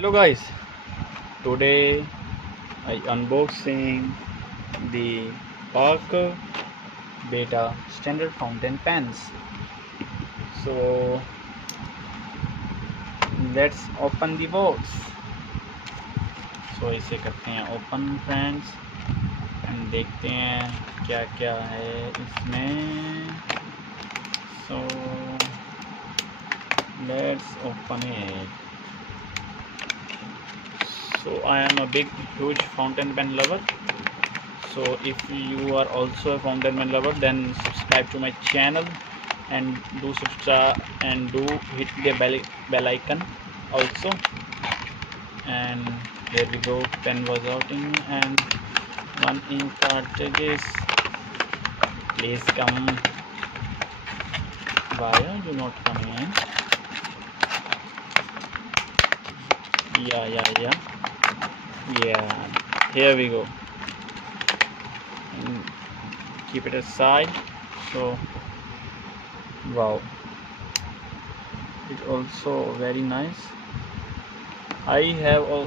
Hello guys, today I unboxing the Parker Beta standard fountain pens. So let's open the box. So इसे करते हैं open friends and देखते हैं क्या क्या है इसमें. So let's open it. So I am a huge fountain pen lover. So if you are also a fountain pen lover, then subscribe to my channel and do subscribe and do hit the bell icon also. And there we go, pen was outing and one ink cartridges. Please come. Why are you not coming in? Yeah, here we go. And keep it aside. So wow, it's also very nice. I have a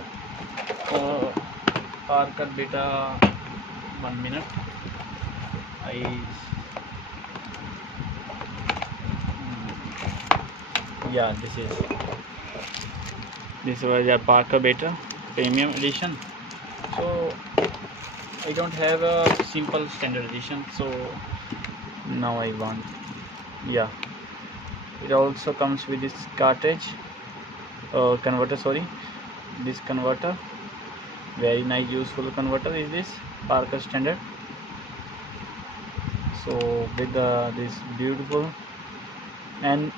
Parker Beta. 1 minute. Yeah, this was a Parker Beta Premium Edition. So I don't have a simple standard edition. So now I want. Yeah, it also comes with this cartridge converter. Sorry, this converter. Very nice, useful converter is this Parker standard. So with this beautiful, and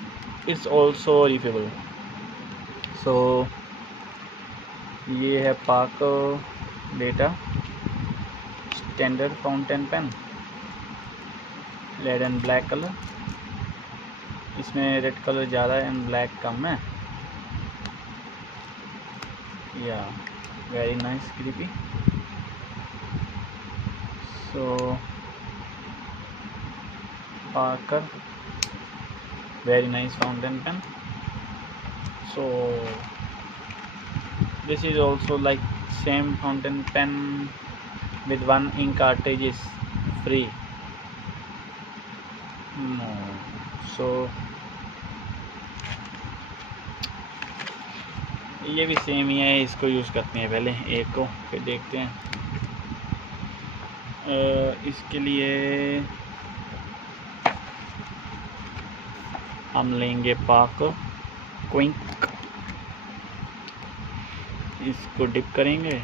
it's also refillable. So ये है Parker Beta standard fountain pen, red and black colour. इसमें red colour ज़्यादा है and black कम है. या very nice creepy. So Parker very nice fountain pen. So this is also like same fountain pen with one ink cartridge is free. No. So ये भी सेम ही है. इसको यूज़ करते हैं पहले एक को, फिर देखते हैं. इसके लिए हम लेंगे Parker क्विंक. इसको डिप करेंगे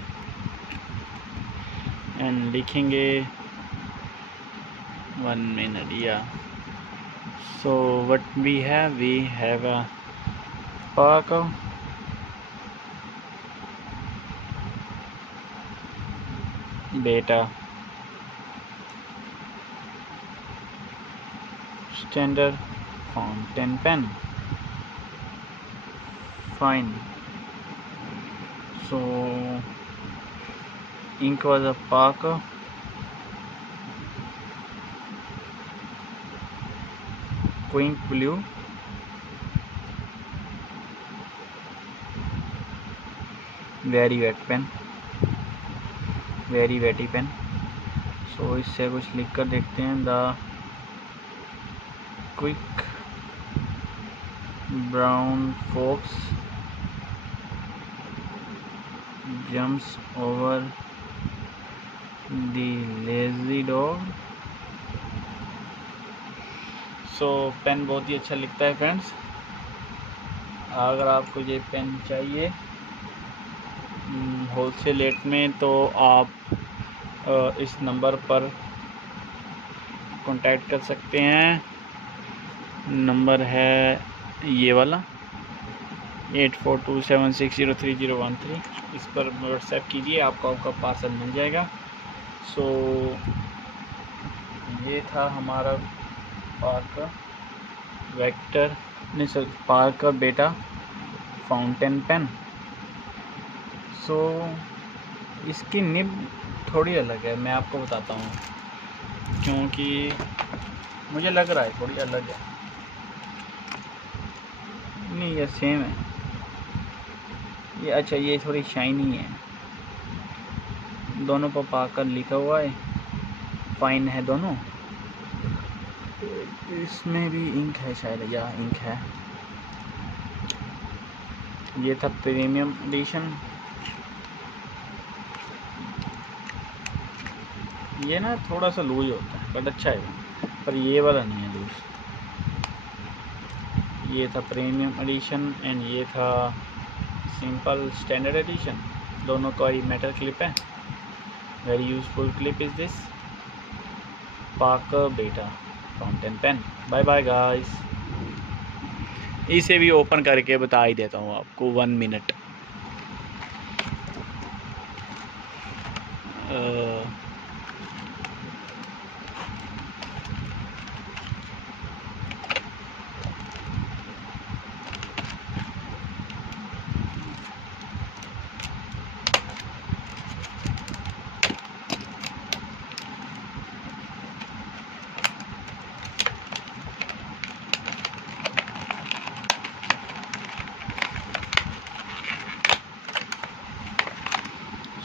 एंड लिखेंगे 1 minute. Yeah. So what we have a Parker Beta standard fountain pen. Fine. So ink was a Parker Quink Blue. Very wet pen, very wetty pen. So इससे कुछ लिख कर देखते हैं. The quick brown fox jumps over the lazy dog. So pen बहुत ही अच्छा लिखता है फ्रेंड्स. अगर आपको ये पेन चाहिए होलसेल रेट में तो आप इस नंबर पर कांटेक्ट कर सकते हैं. नंबर है ये वाला 8427603013. इस पर व्हाट्सएप कीजिए, आपका पार्सल मिल जाएगा. सो ये था हमारा Parker वेक्टर नहीं sir Parker Beta fountain pen. So इसकी निब थोड़ी अलग है, मैं आपको बताता हूँ, क्योंकि मुझे लग रहा है थोड़ी अलग है. नहीं, ये सेम है. ये अच्छा, ये थोड़ी शाइनी है, दोनों पर पाकर लिखा हुआ है, फाइन है दोनों। इसमें भी इंक है शायद, या इंक है। ये था प्रीमियम एडिशन। ये ना थोड़ा सा लूज होता है बट अच्छा है, पर ये वाला नहीं है लूज। ये था प्रीमियम एडिशन एंड ये था सिंपल स्टैंडर्ड एडिशन। दोनों का ही मेटल क्लिप है। Very useful clip is this Parker Beta fountain pen. Bye bye guys. इसे भी ओपन करके बता ही देता हूँ आपको 1 मिनट।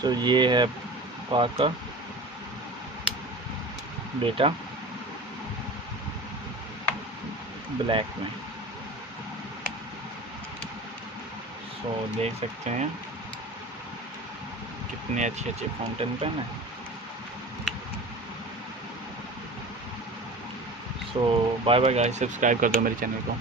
सो ये है पार्कर बेटा ब्लैक में। सो देख सकते हैं कितने अच्छे अच्छे फाउंटेन पेन है। सो बाय बाय गाइस, सब्सक्राइब कर दो मेरे चैनल को।